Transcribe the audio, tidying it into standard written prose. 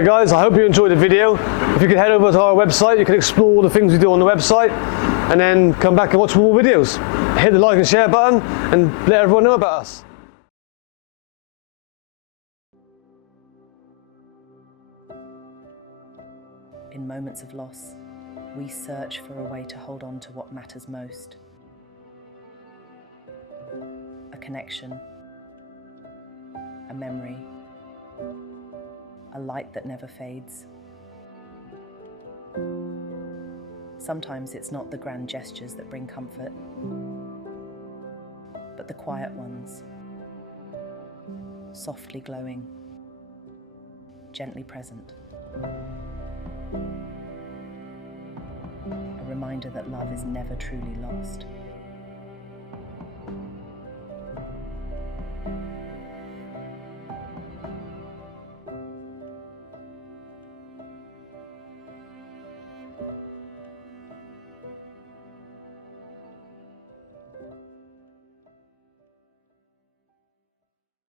Hi guys, I hope you enjoyed the video. If you could head over to our website, you can explore all the things we do on the website and then come back and watch more videos. Hit the like and share button and let everyone know about us. In moments of loss, we search for a way to hold on to what matters most. A connection, a memory, a light that never fades. Sometimes it's not the grand gestures that bring comfort, but the quiet ones, softly glowing, gently present. A reminder that love is never truly lost.